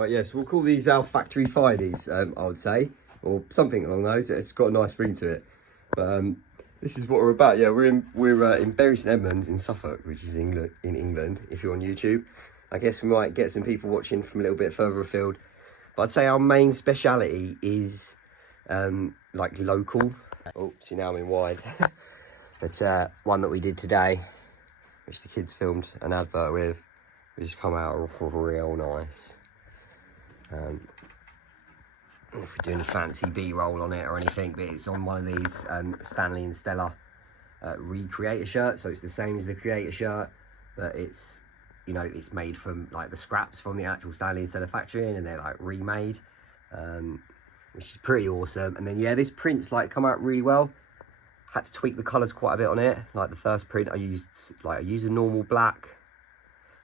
Right, yes, we'll call these our factory Fridays, I would say, or something along those. It's got a nice ring to it. But this is what we're about. Yeah, we're in Bury St Edmunds in Suffolk, which is in England. If you're on YouTube, I guess we might get some people watching from a little bit further afield. But I'd say our main speciality is like local. Oh, see, now I'm in wide. But one that we did today, which the kids filmed an advert with, which has come out real nice. If we do any fancy B-roll on it or anything, but it's on one of these Stanley and Stella recreator shirts, so it's the same as the creator shirt, but it's, you know, it's made from like the scraps from the actual Stanley and Stella factory, and they're like remade, which is pretty awesome. And then yeah, this print's like come out really well. Had to tweak the colours quite a bit on it. Like the first print I used a normal black.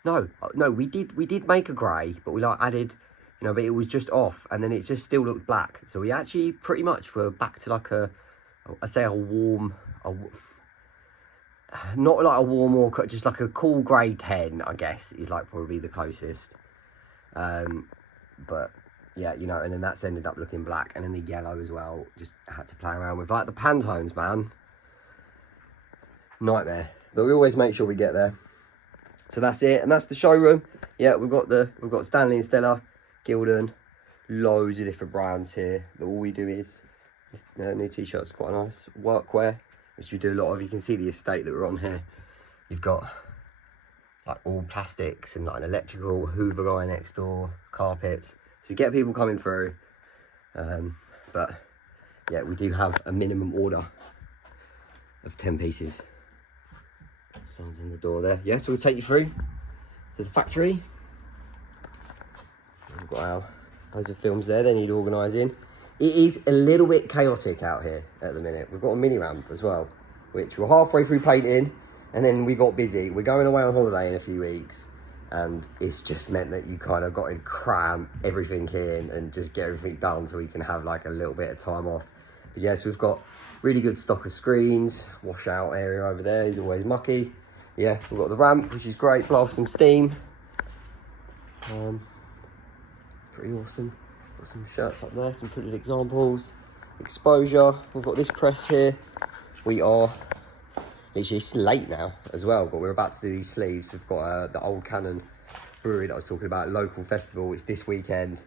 No, we did make a grey, but we like added, you know, but it was just off, and then it just still looked black. So we actually pretty much were back to like I'd say a warm, not like a warm or just like a cool grey 10, I guess, is like probably the closest. But yeah, you know, and then that's ended up looking black, and then the yellow as well. Just had to play around with like the Pantones, man. Nightmare, but we always make sure we get there. So that's it, and that's the showroom. Yeah, we've got Stanley and Stella, Gildan, loads of different brands here. All we do is new t-shirts, quite nice workwear, which we do a lot of. You can see the estate that we're on here. You've got like all plastics and like an electrical Hoover guy next door, carpets. So you get people coming through, but yeah, we do have a minimum order of 10 pieces. Signs in the door there. Yeah, so we'll take you through to the factory. We've got our loads of films there, they need organising. It is a little bit chaotic out here at the minute. We've got a mini ramp as well, which we're halfway through painting, and then we got busy. We're going away on holiday in a few weeks, and it's just meant that you kind of got to cram everything in and just get everything done so we can have like a little bit of time off. But yes, we've got really good stock of screens, washout area over there is always mucky. Yeah, we've got the ramp, which is great, blow off some steam. Pretty awesome. Got some shirts up there, some printed examples. Exposure, we've got this press here. We are, literally it's late now as well, but we're about to do these sleeves. We've got the Old Cannon brewery that I was talking about, local festival, it's this weekend.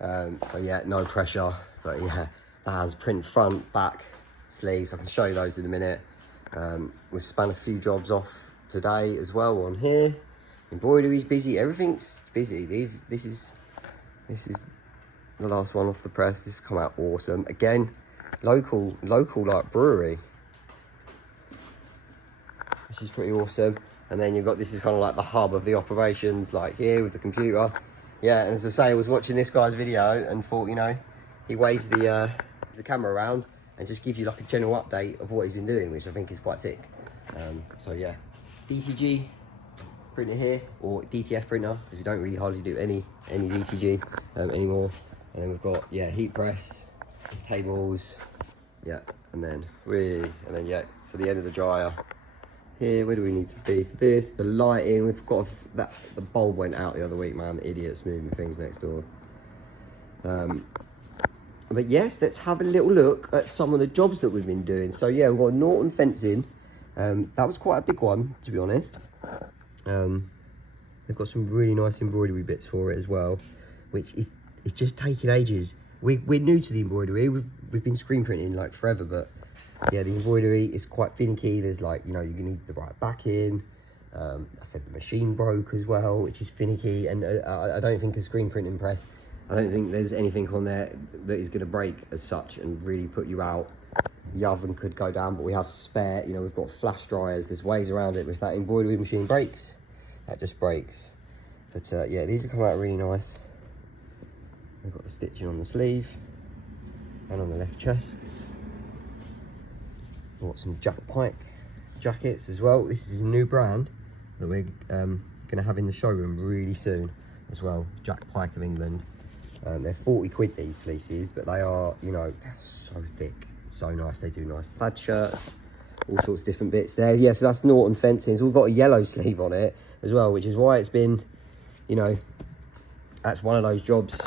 So yeah, no pressure, but yeah, that has print front, back, sleeves. I can show you those in a minute. We've spun a few jobs off today as well on here. Embroidery's busy, everything's busy. This is the last one off the press. This has come out awesome. Again, local like brewery, which is pretty awesome. And then you've got, this is kind of like the hub of the operations, like here with the computer. Yeah, and as I say, I was watching this guy's video and thought, you know, he waves the camera around and just gives you like a general update of what he's been doing, which I think is quite sick. So yeah, DTG printer here, or DTF printer, because we don't really hardly do any DTG anymore. And then we've got, yeah, heat press, tables, yeah, and then yeah, so the end of the dryer here. Where do we need to be for this? The lighting, we've got the bulb went out the other week, man, the idiot's moving things next door. But yes, let's have a little look at some of the jobs that we've been doing. So yeah, we've got Norton fencing. That was quite a big one, to be honest. They've got some really nice embroidery bits for it as well, which is, it's just taking ages. We're new to the embroidery. We've been screen printing like forever, but yeah, the embroidery is quite finicky. There's like, you know, you need the right backing. I said the machine broke as well, which is finicky. And I don't think a screen printing press, I don't think there's anything on there that is going to break as such and really put you out. The oven could go down, but we have spare, you know, we've got flash dryers. There's ways around it. If that embroidery machine breaks, that just breaks. But yeah, these have come out really nice. They've got the stitching on the sleeve and on the left chest. We've got some Jack Pike jackets as well. This is a new brand that we're going to have in the showroom really soon as well. Jack Pike of England. They're 40 quid, these fleeces, but they are, you know, they're so thick, so nice. They do nice plaid shirts, all sorts of different bits there. Yeah, so that's Norton fencing. It's all got a yellow sleeve on it as well, which is why it's been, you know, that's one of those jobs.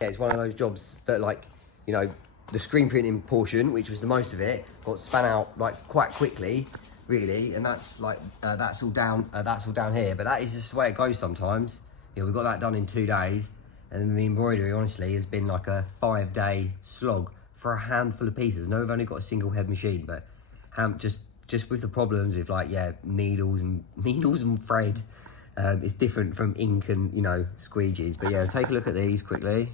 Yeah, it's one of those jobs that, like, you know, the screen printing portion, which was the most of it, got span out like quite quickly, really, and that's like that's all down here. But that is just the way it goes sometimes. Yeah, we got that done in 2 days, and then the embroidery, honestly, has been like a 5-day slog for a handful of pieces. No, we've only got a single head machine, but just with the problems with, like, yeah, needles and thread, it's different from ink and, you know, squeegees. But yeah, take a look at these quickly.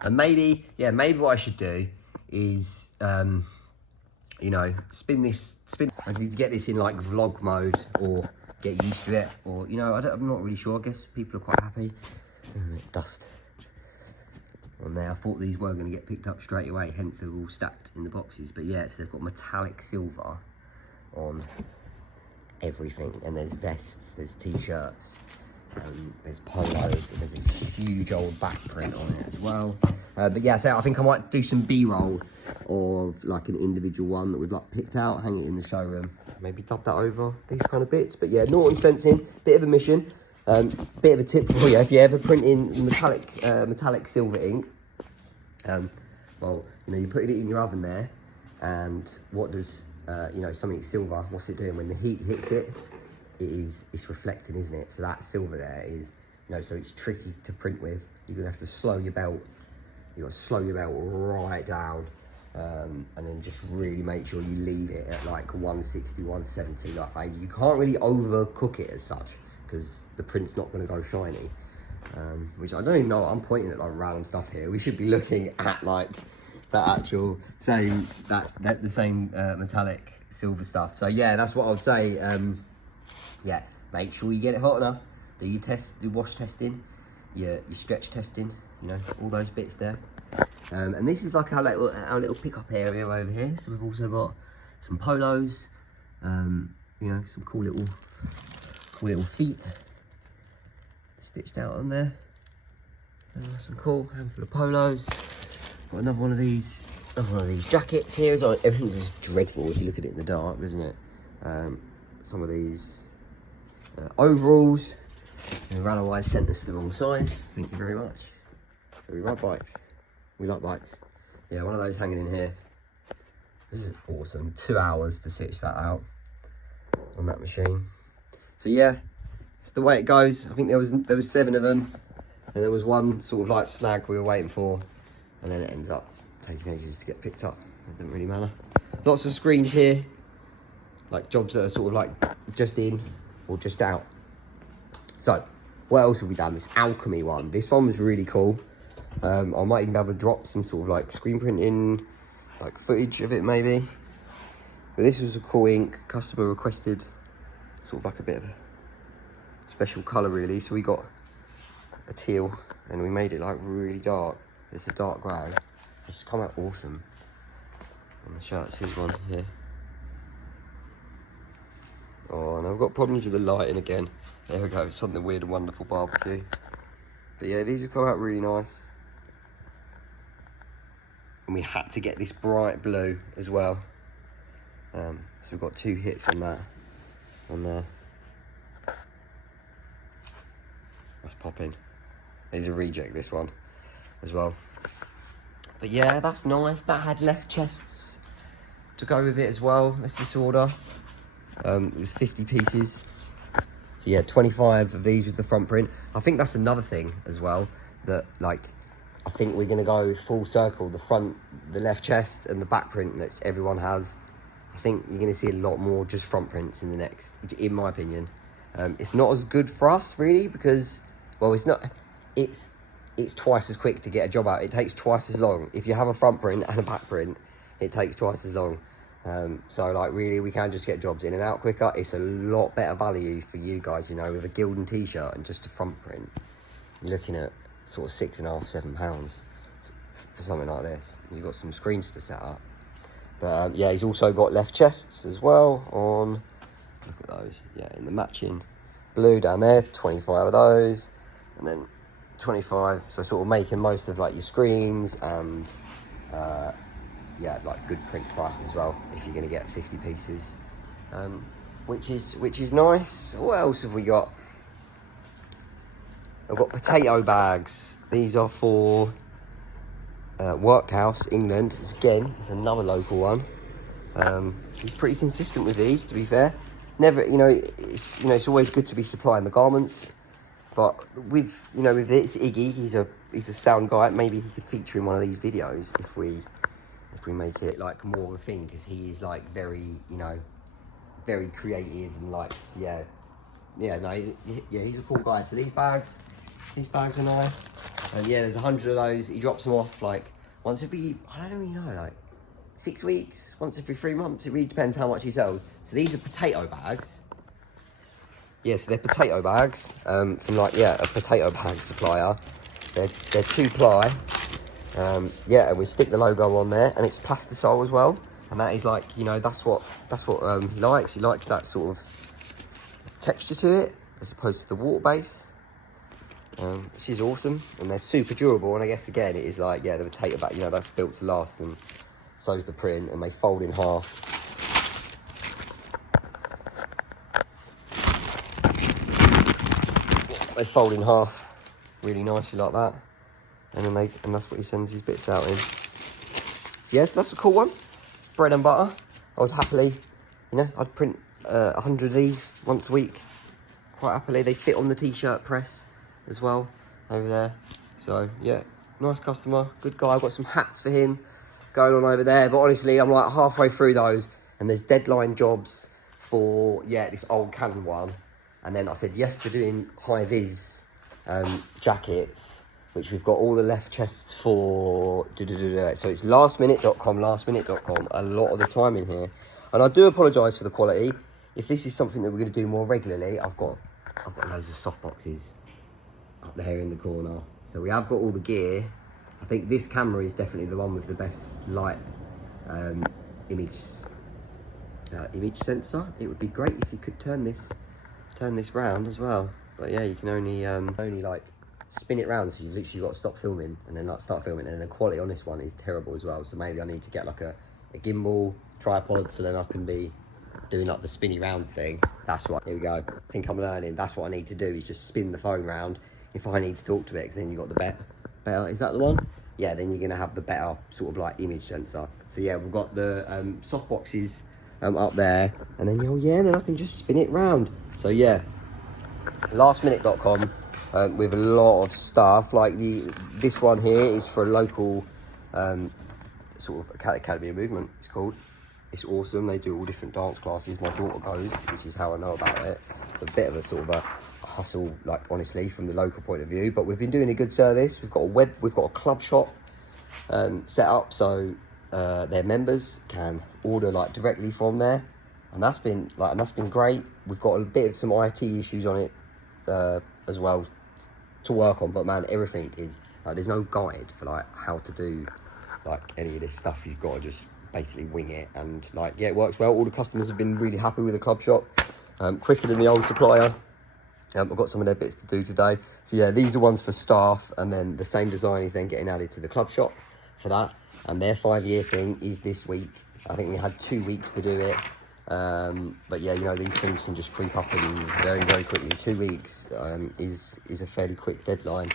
And maybe what I should do is, you know, spin. I need to get this in like vlog mode or get used to it, or, you know, I'm not really sure. I guess people are quite happy. Dust on there. I thought these were going to get picked up straight away, hence they're all stacked in the boxes. But yeah, so they've got metallic silver on everything, and there's vests, there's t-shirts. There's polos, and there's a huge old back print on it as well. But yeah, so I think I might do some B-roll of like an individual one that we've like picked out, hang it in the showroom, maybe dub that over these kind of bits. But yeah, Norton fencing, bit of a mission, bit of a tip for you if you ever print in metallic silver ink. Well, you know, you put it in your oven there, and what does you know, something silver, what's it doing when the heat hits it? It's reflecting, isn't it? So that silver there is, you know, so it's tricky to print with. You're gonna have to slow your belt. You got to slow your belt right down, and then just really make sure you leave it at like 160, 170. Like, you can't really overcook it as such, because the print's not gonna go shiny. Which I don't even know. I'm pointing at like random stuff here. We should be looking at like that actual same the same metallic silver stuff. So yeah, that's what I would say. Yeah, make sure you get it hot enough. Do your wash testing, your stretch testing, you know, all those bits there. And this is like our little pickup area over here. So we've also got some polos, you know, some cool little feet stitched out on there. Some cool handful of polos. Got another one of these jackets here. Everything's just dreadful if you look at it in the dark, isn't it? Some of these overalls. And Rallowise sent us the wrong size. Thank you very much. We ride bikes. We like bikes. Yeah, one of those hanging in here. This is awesome. 2 hours to stitch that out on that machine. So yeah, it's the way it goes. I think there was 7 of them, and there was one sort of like snag we were waiting for, and then it ends up taking ages to get picked up. It doesn't really matter. Lots of screens here, like jobs that are sort of like just in or just out. So what else have we done? This alchemy one. This one was really cool. I might even be able to drop some sort of like screen printing, like footage of it maybe. But this was a cool ink, customer requested, sort of like a bit of a special colour really. So we got a teal and we made it like really dark. It's a dark grey. It's come out awesome on the shirts. Here's one here. Oh, and I've got problems with the lighting again. There we go, it's on the Weird and Wonderful barbecue. But yeah, these have come out really nice. And we had to get this bright blue as well. So we've got 2 hits on that, on there. That's popping. There's a reject, this one, as well. But yeah, that's nice. That had left chests to go with it as well. That's this order. It was 50 pieces. So yeah, 25 of these with the front print. I think that's another thing as well, that like, I think we're gonna go full circle. The left chest and the back print that everyone has. I think you're gonna see a lot more just front prints in the next, in my opinion. It's not as good for us really, because, well, it's twice as quick to get a job out. It takes twice as long. If you have a front print and a back print, it takes twice as long. So like really we can just get jobs in and out quicker. It's a lot better value for you guys, you know, with a Gildan t-shirt and just a front print. You're looking at sort of £6.5, £7 for something like this. You've got some screens to set up. But yeah, he's also got left chests as well on, look at those, yeah, in the matching blue down there, 25 of those, and then 25, so sort of making most of like your screens and yeah, like good print price as well if you're going to get 50 pieces, which is nice. What else have we got? I've got potato bags. These are for Workhouse, England. It's another local one. He's pretty consistent with these, to be fair. Never, it's always good to be supplying the garments. But with this Iggy, he's a sound guy. Maybe he could feature in one of these videos if we make it like more of a thing, because he is like very, very creative and likes, he's a cool guy. So these bags are nice. And yeah, there's 100 of those. He drops them off like once every, I don't really know, like 6 weeks, once every 3 months. It really depends how much he sells. So these are potato bags. Yes, they're potato bags from a potato bag supplier. They're 2-ply. And we stick the logo on there, and it's plastisol as well. And that is like, that's what he likes. He likes that sort of texture to it, as opposed to the water base, which is awesome. And they're super durable. And I guess again, it is like, the potato bag, that's built to last, and so's the print, and they fold in half. They fold in half really nicely like that, and then that's what he sends his bits out in. So yes, that's a cool one. Bread and butter. I would happily, I'd print 100 of these once a week, quite happily. They fit on the t-shirt press as well over there. So yeah, nice customer, good guy. I've got some hats for him going on over there, but honestly, I'm like halfway through those, and there's deadline jobs for this old Canon one. And then I said yes to doing high-vis jackets, which we've got all the left chests for. So it's lastminute.com, a lot of the time in here. And I do apologise for the quality. If this is something that we're going to do more regularly, I've got loads of soft boxes up there in the corner. So we have got all the gear. I think this camera is definitely the one with the best light image sensor. It would be great if you could turn this round as well, but yeah, you can only like spin it round, so you've literally got to stop filming and then like start filming, and then the quality on this one is terrible as well. So maybe I need to get like a gimbal tripod, so then I can be doing like the spinny round thing. That's what, here we go, I think I'm learning. That's what I need to do, is just spin the phone round if I need to talk to it, because then you've got the better, is that the one? Yeah, then you're gonna have the better sort of like image sensor. So yeah, we've got the soft boxes up there, and then then I can just spin it round. So yeah, lastminute.com with a lot of stuff. Like this one here is for a local sort of Academy of Movement, it's called. It's awesome. They do all different dance classes. My daughter goes, which is how I know about it. It's a bit of a sort of a hustle, like honestly, from the local point of view. But we've been doing a good service. We've got a club shop set up, so their members can order like directly from there, and that's been great. We've got a bit of some IT issues on it as well to work on, but man, everything is like, there's no guide for like how to do like any of this stuff. You've got to just basically wing it, and like it works well. All the customers have been really happy with the club shop, quicker than the old supplier. I've got some of their bits to do today. So yeah, these are ones for staff, and then the same design is then getting added to the club shop for that. And their 5-year thing is this week. I think we had 2 weeks to do it. But yeah, these things can just creep up in very, very quickly. 2 weeks is a fairly quick deadline.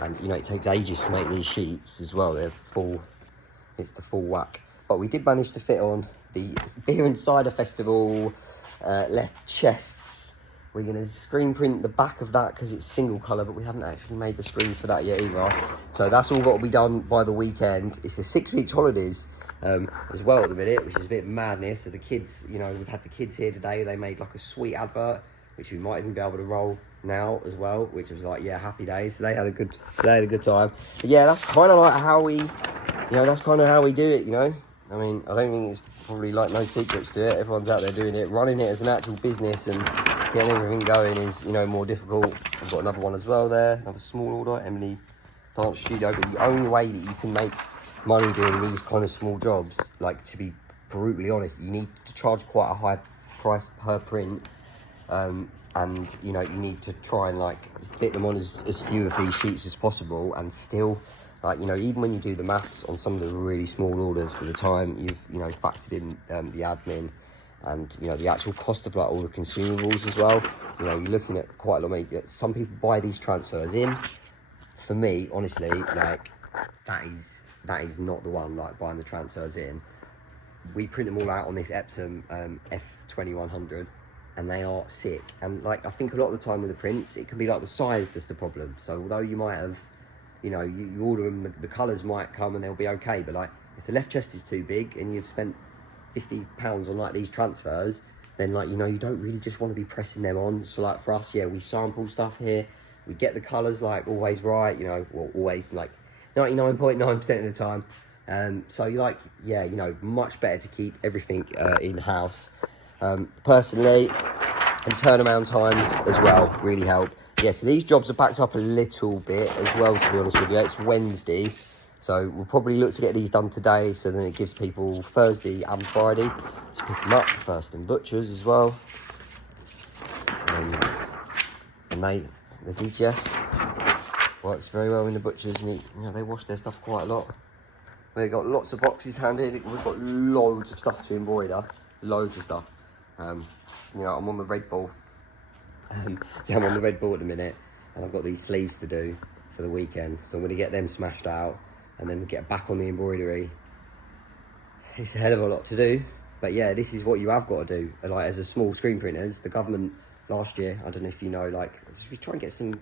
And it takes ages to make these sheets as well. It's the full whack. But we did manage to fit on the Beer and Cider Festival left chests. We're going to screen print the back of that because it's single colour, but we haven't actually made the screen for that yet either. So that's all got to be done by the weekend. It's the 6 weeks holidays as well at the minute, which is a bit madness. So the kids, we've had the kids here today. They made like a sweet advert, which we might even be able to roll now as well, which was like, yeah, happy days. So they had a good time. But yeah, that's kind of like how we, that's kind of how we do it, I mean, I don't think it's probably like no secrets to it. Everyone's out there doing it. Running it as an actual business and getting everything going is, more difficult. I've got another one as well there, another small order, Emily Dance Studio. But the only way that you can make money doing these kind of small jobs, like to be brutally honest, you need to charge quite a high price per print. And, you need to try and like fit them on as few of these sheets as possible, and still, like, even when you do the maths on some of the really small orders, by the time you've, factored in the admin and you know, the actual cost of like all the consumables as well. You know, you're looking at quite a lot of money. Some people buy these transfers in. For me, honestly, like that is not the one, like buying the transfers in. We print them all out on this Epsom F2100, and they are sick. And like, I think a lot of the time with the prints, it can be like the size that's the problem. So although you might have, you know, you order them, the colours might come and they'll be okay, but like if the left chest is too big and you've spent £50 on like these transfers, then like, you know, you don't really just want to be pressing them on. So like for us, yeah, we sample stuff here, we get the colours like always right, you know, well, always like 99.9% of the time. So you like, yeah, you know, much better to keep everything in-house. Personally, and turnaround times as well really help. Yeah, so these jobs are backed up a little bit as well, to be honest with you. It's Wednesday, so we'll probably look to get these done today, so then it gives people Thursday and Friday to pick them up. First and butchers as well. And the DTF works very well in the butchers, and you know, they wash their stuff quite a lot. They've got lots of boxes handed. We've got loads of stuff to embroider, loads of stuff. You know, I'm on the Red Bull. Yeah, I'm on the Red Bull at the minute, and I've got these sleeves to do for the weekend. So I'm going to get them smashed out, and then get back on the embroidery. It's a hell of a lot to do, but yeah, this is what you have got to do. Like, as a small screen printers, the government last year, I don't know if you know, like, we try and get some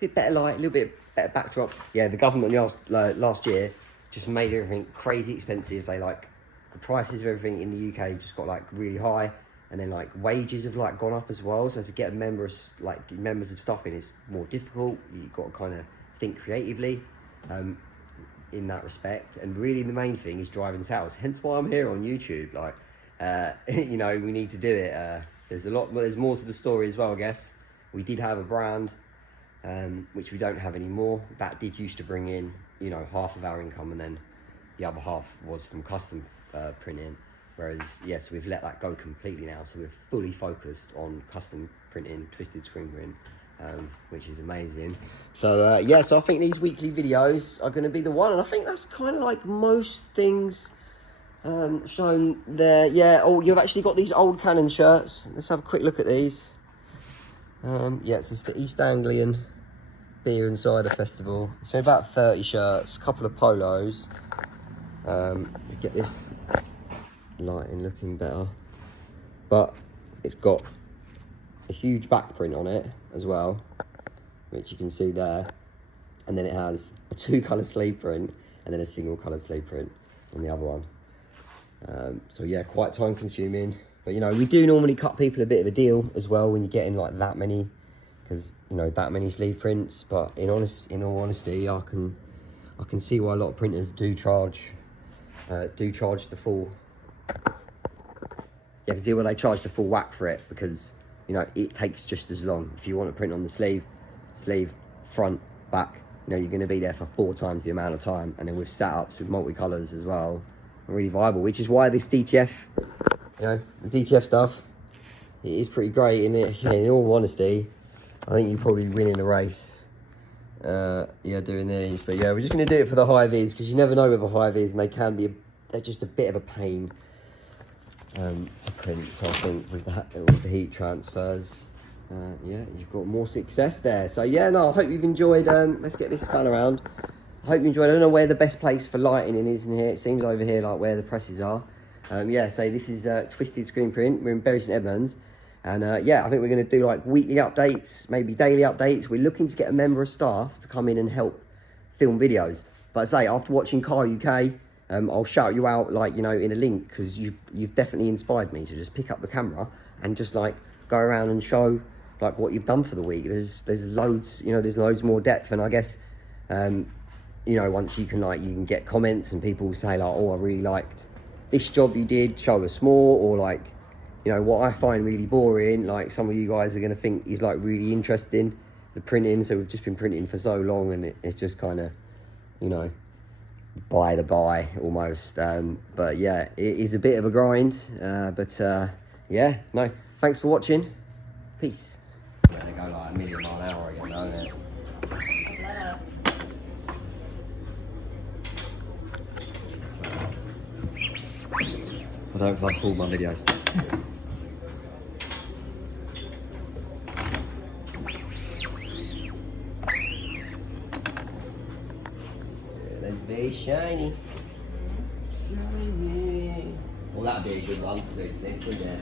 bit better light, a little bit better backdrop. Yeah, the government last year just made everything crazy expensive. They like, the prices of everything in the UK just got like really high, and then like wages have like gone up as well. So to get members of staff in is more difficult. You've got to kind of think creatively in that respect. And really the main thing is driving sales. Hence why I'm here on YouTube. Like, you know, we need to do it. There's more to the story as well, I guess. We did have a brand, which we don't have anymore. That did used to bring in, you know, half of our income, and then the other half was from custom printing. Whereas, yes, we've let that go completely now. So we're fully focused on custom printing, twisted screen print, which is amazing. So, yeah, so I think these weekly videos are going to be the one. And I think that's kind of like most things shown there. Yeah, oh, you've actually got these old Canon shirts. Let's have a quick look at these. Yes, it's the East Anglian Beer and Cider Festival. So about 30 shirts, a couple of polos. Get this lighting looking better, but it's got a huge back print on it as well, which you can see there, and then it has a 2-colour sleeve print and then a single colour sleeve print on the other one. So yeah, quite time consuming, but you know, we do normally cut people a bit of a deal as well when you're getting like that many, because you know, that many sleeve prints. But in all honesty, I can see why a lot of printers do charge the full. Yeah, I can see why they charge the full whack for it, because you know, it takes just as long. If you want to print on the sleeve, front, back, you know, you're going to be there for 4 times the amount of time. And then with setups with multicolours as well, really viable. Which is why this DTF, you know, the DTF stuff, it is pretty great. And in all honesty, I think you're probably winning the race. Yeah, doing these. But yeah, we're just going to do it for the high vis, because you never know with the high vis, and they can be they're just a bit of a pain to print. So I think with the heat transfers, yeah, you've got more success there. So yeah, no, I hope you've enjoyed. Let's get this fan around. I hope you enjoyed. I don't know where the best place for lighting is in here. It seems over here, like where the presses are. Yeah, so this is Twisted Screen Print. We're in Bury St Edmunds, and yeah, I think we're going to do like weekly updates, maybe daily updates. We're looking to get a member of staff to come in and help film videos. But I say, after watching Car UK, I'll shout you out, like, you know, in a link, because you've definitely inspired me to just pick up the camera and just like go around and show like what you've done for the week. There's loads, you know, there's loads more depth. And I guess you know, once you can get comments and people say like, oh, I really liked this job you did, show us more. Or like, you know, what I find really boring, like some of you guys are going to think is like really interesting, the printing. So we've just been printing for so long, and it's just kind of, you know, by the by almost. But yeah, it is a bit of a grind, but yeah, no, thanks for watching. Peace. Yeah, they go like a million mile an hour again, don't they? I don't fast forward my videos. That's very shiny. Shiny. Well, that'd be a good one. Look, next one there.